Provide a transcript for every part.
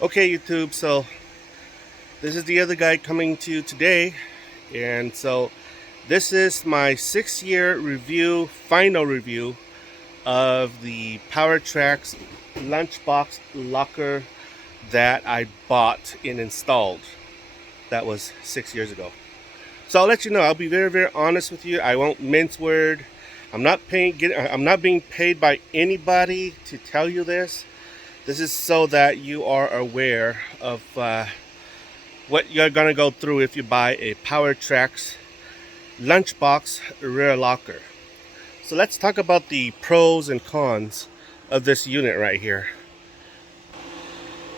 Okay, YouTube, so this is the other guy coming to you today, and so this is my 6-year review, final review of the Powertrax lunchbox locker that I bought and installed. That was 6 years ago. So I'll let you know, I'll be very, very honest with you. I won't mince word. I'm not being paid by anybody to tell you this. This is so that you are aware of what you're gonna go through if you buy a Powertrax lunchbox rear locker. So let's talk about the pros and cons of this unit right here.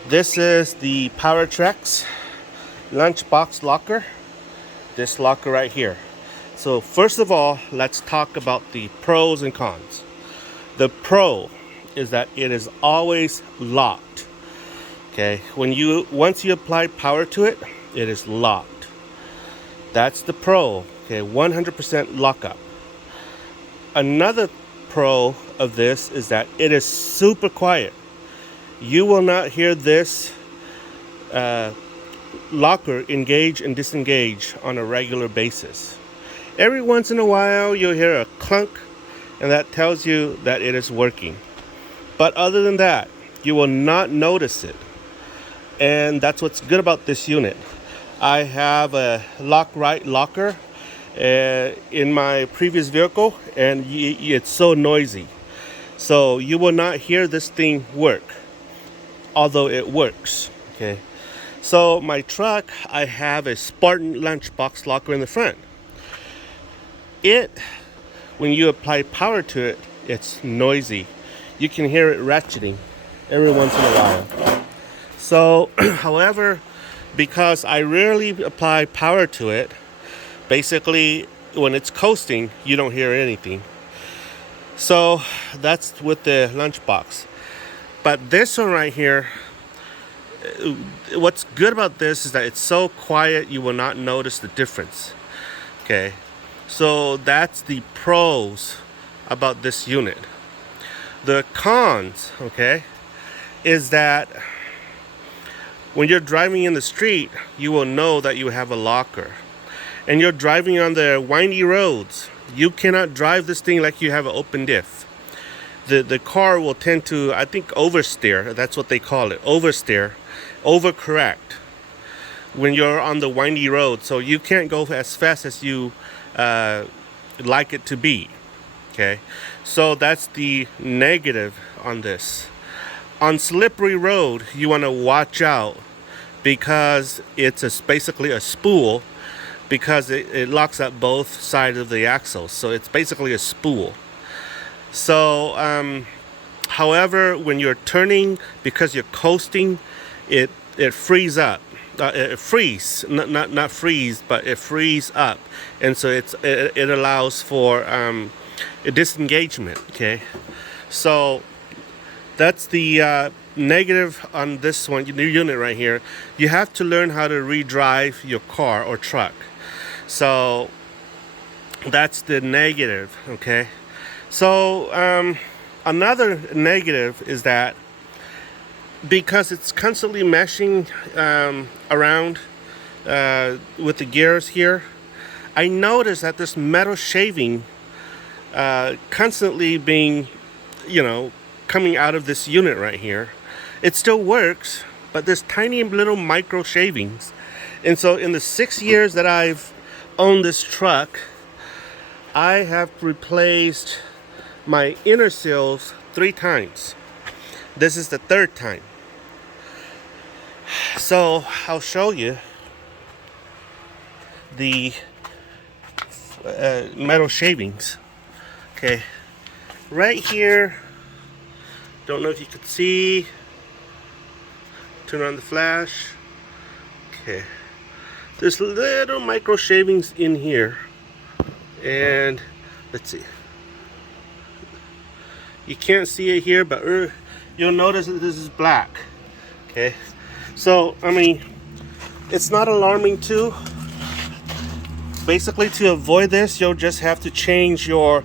This is the Powertrax lunchbox locker. This locker right here. So first of all, let's talk about the pros and cons. The pro is that it is always locked. Okay, once you apply power to it, it is locked. That's the pro. Okay, 100% lockup. Another pro of this is that it is super quiet. You will not hear this locker engage and disengage on a regular basis. Every once in a while, you'll hear a clunk, and that tells you that it is working. But other than that, you will not notice it. And that's what's good about this unit. I have a Lock-Right locker in my previous vehicle, and it's so noisy. So you will not hear this thing work, although it works. Okay. So my truck, I have a Spartan lunchbox locker in the front. When you apply power to it, it's noisy. You can hear it ratcheting every once in a while. So, however, because I rarely apply power to it, basically when it's coasting, you don't hear anything. So that's with the lunchbox. But this one right here, what's good about this is that it's so quiet you will not notice the difference. Okay, so that's the pros about this unit. The cons, okay, is that when you're driving in the street, you will know that you have a locker. And you're driving on the windy roads, you cannot drive this thing like you have an open diff. The car will tend to, I think, oversteer. That's what they call it, oversteer, overcorrect when you're on the windy road. So you can't go as fast as you like it to be. Okay, so that's the negative on this. On slippery road, you want to watch out because it's basically a spool, because it locks up both sides of the axles. So it's basically a spool. So, however, when you're turning, because you're coasting, it frees up. It freeze, not freeze, but it frees up, and so it allows for a disengagement. Okay, so that's the negative on this one, new unit right here. You have to learn how to redrive your car or truck. So that's the negative. Okay, so another negative is that because it's constantly meshing around with the gears here, I noticed that this metal shaving constantly being, coming out of this unit right here. It still works, but there's tiny little micro shavings. And so in the 6 years that I've owned this truck, I have replaced my inner seals 3 times. This is the 3rd time. So I'll show you the metal shavings. Okay, right here, don't know if you could see, turn on the flash. Okay, there's little micro shavings in here, and let's see, you can't see it here, but you'll notice that this is black. Okay, so I mean, it's not alarming too. Basically, to avoid this, you'll just have to change your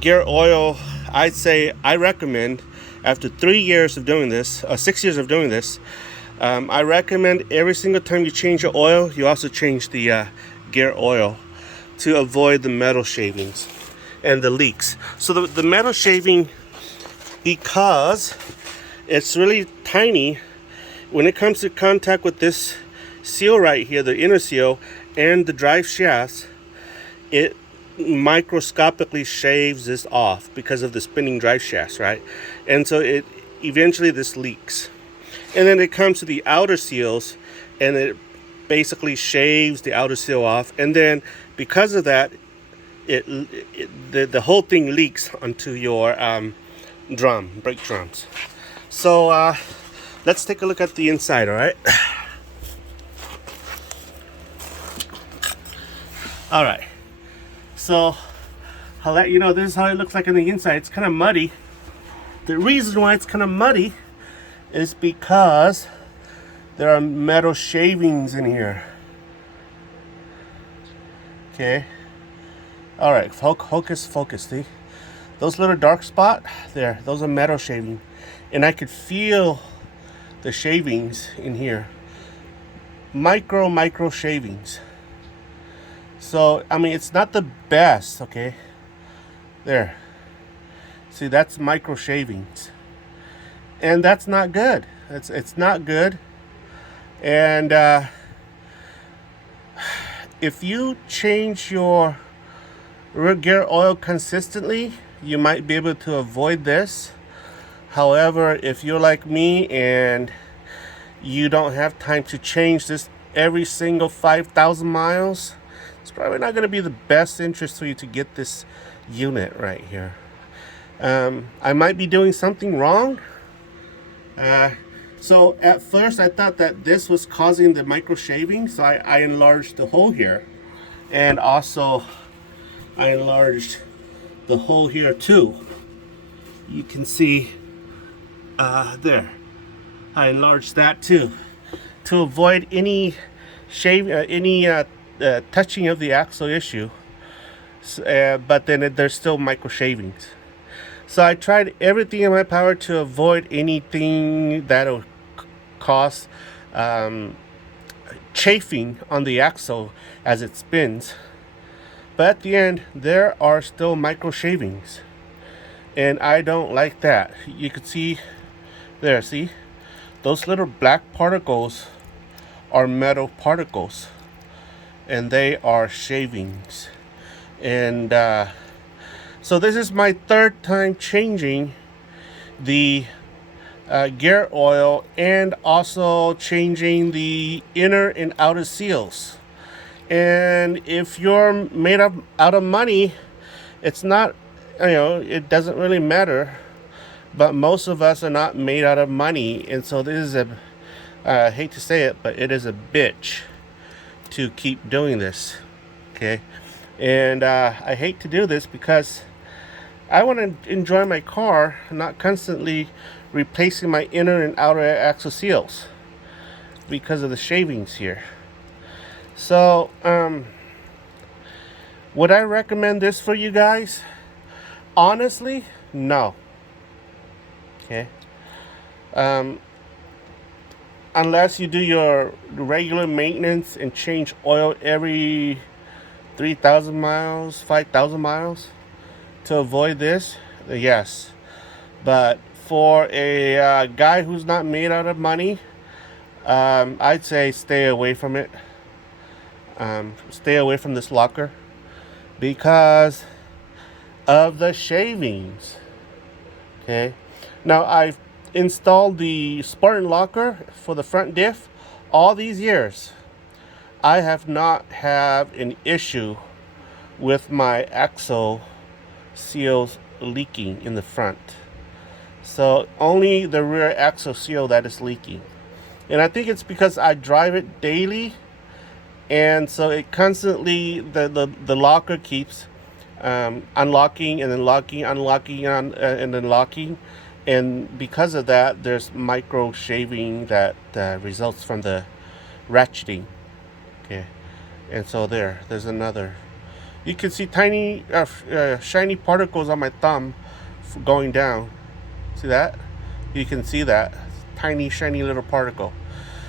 gear oil. I recommend after 3 years of doing this, 6 years of doing this, I recommend every single time you change your oil, you also change the gear oil to avoid the metal shavings and the leaks. So the metal shaving, because it's really tiny, when it comes to contact with this seal right here, the inner seal, and the drive shafts, it microscopically shaves this off because of the spinning drive shafts, right? And so it eventually this leaks. And then it comes to the outer seals, and it basically shaves the outer seal off. And then because of that, the whole thing leaks onto your brake drums. So let's take a look at the inside, all right? All right. So I'll let you know, this is how it looks like on the inside. It's kind of muddy. The reason why it's kind of muddy is because there are metal shavings in here. Okay. All right, focus, see? Those little dark spot there, those are metal shaving. And I could feel the shavings in here. Micro shavings. So, I mean, it's not the best, okay? There. See, that's micro shavings. And that's not good. It's not good. And if you change your rear gear oil consistently, you might be able to avoid this. However, if you're like me and you don't have time to change this every single 5,000 miles, it's probably not going to be the best interest for you to get this unit right here. I might be doing something wrong. So at first I thought that this was causing the micro shaving, so I enlarged the hole here, and also I enlarged the hole here too. You can see there, I enlarged that too to avoid any touching of the axle issue. But then there's still micro shavings. So I tried everything in my power to avoid anything that'll cause chafing on the axle as it spins. But at the end, there are still micro shavings. And I don't like that. You can see there, see? Those little black particles are metal particles. And they are shavings. And so this is my third time changing the gear oil and also changing the inner and outer seals. And if you're made up out of money, it's not, it doesn't really matter. But most of us are not made out of money, and so this is I hate to say it, but it is a bitch to keep doing this. Okay, and I hate to do this because I want to enjoy my car, not constantly replacing my inner and outer axle seals because of the shavings here. So, would I recommend this for you guys? Honestly, no. Okay. Unless you do your regular maintenance and change oil every 3,000 miles, 5,000 miles to avoid this, yes. But for a guy who's not made out of money, I'd say stay away from it. Stay away from this locker because of the shavings. Okay. Now I've installed the Spartan locker for the front diff all these years. I have not had an issue with my axle seals leaking in the front. So only the rear axle seal that is leaking. And I think it's because I drive it daily, and so it constantly the locker keeps unlocking and then locking, unlocking, and then locking. And because of that, there's micro shaving that results from the ratcheting. Okay, and so there's another. You can see tiny shiny particles on my thumb going down. See that? You can see that tiny, shiny little particle.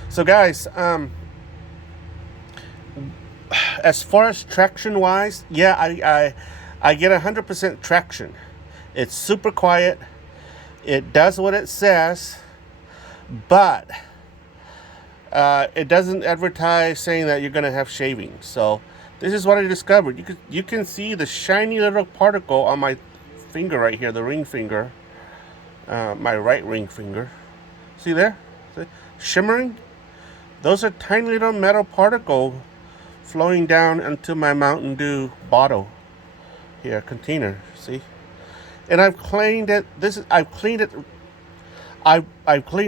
So guys, as far as traction wise, yeah, I get 100% traction. It's super quiet. It does what it says, but it doesn't advertise saying that you're gonna have shavings. So this is what I discovered. You can see the shiny little particle on my finger right here, the ring finger, my right ring finger. See there? See? Shimmering. Those are tiny little metal particles flowing down into my Mountain Dew bottle here, container. See? And I've cleaned it. I've cleaned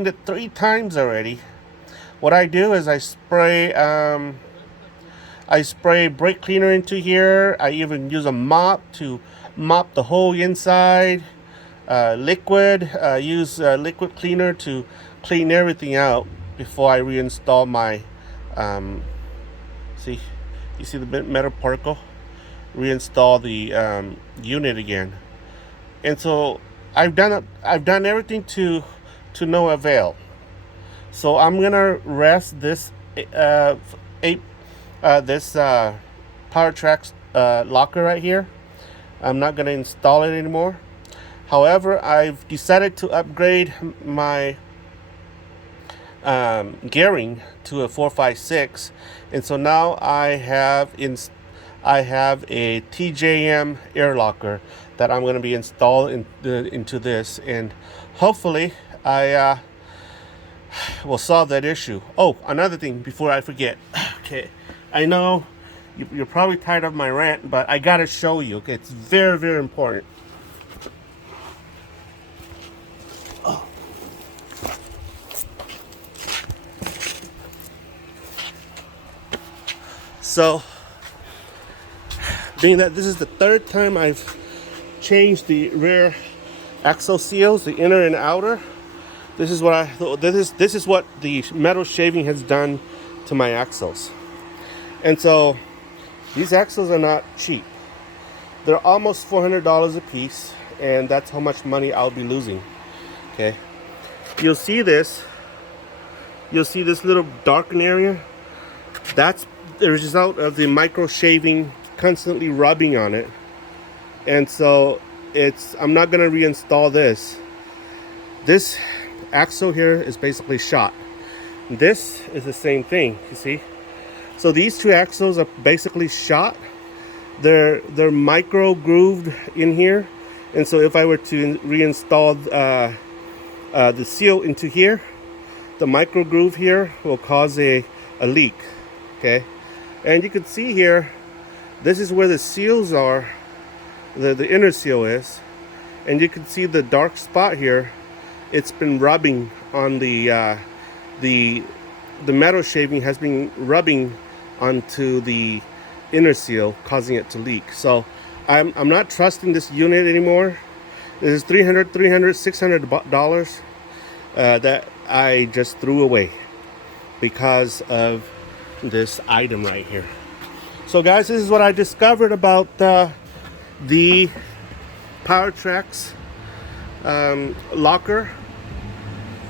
it 3 times already. What I do is I spray brake cleaner into here. I even use a mop to mop the whole inside. Liquid. Use liquid cleaner to clean everything out before I reinstall my. See, you see the metal particle? Reinstall the unit again. And so I've done everything to no avail. So I'm gonna rest this Powertrax locker right here. I'm not gonna install it anymore. However, I've decided to upgrade my gearing to a 456, and so now I have a TJM air locker that I'm going to be installed into this, and hopefully I will solve that issue. Oh, another thing before I forget. Okay, I know you're probably tired of my rant, but I gotta show you. Okay, it's very, very important. So, being that this is the 3rd time I've changed the rear axle seals, the inner and outer, this is what the metal shaving has done to my axles. And so, these axles are not cheap. They're almost $400 a piece, and that's how much money I'll be losing. Okay, you'll see this little darkened area. That's the result of the micro shaving constantly rubbing on it. And so I'm not going to reinstall this. This axle here is basically shot. This is the same thing, you see. So these 2 axles are basically shot. They're micro grooved in here, and so if I were to reinstall the seal into here, the micro groove here will cause a leak. Okay, and you can see here, this is where the seals are, the inner seal is, and you can see the dark spot here. It's been rubbing on the metal shaving has been rubbing onto the inner seal, causing it to leak. So I'm not trusting this unit anymore. This is $600 that I just threw away because of this item right here. So guys, this is what I discovered about the Powertrax locker.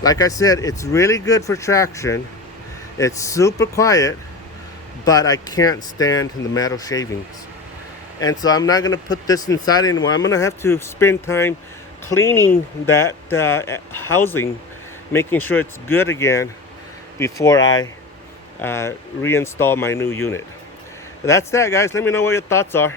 Like I said, it's really good for traction. It's super quiet, but I can't stand the metal shavings. And so I'm not gonna put this inside anymore. I'm gonna have to spend time cleaning that housing, making sure it's good again before I reinstall my new unit. That's that, guys. Let me know what your thoughts are.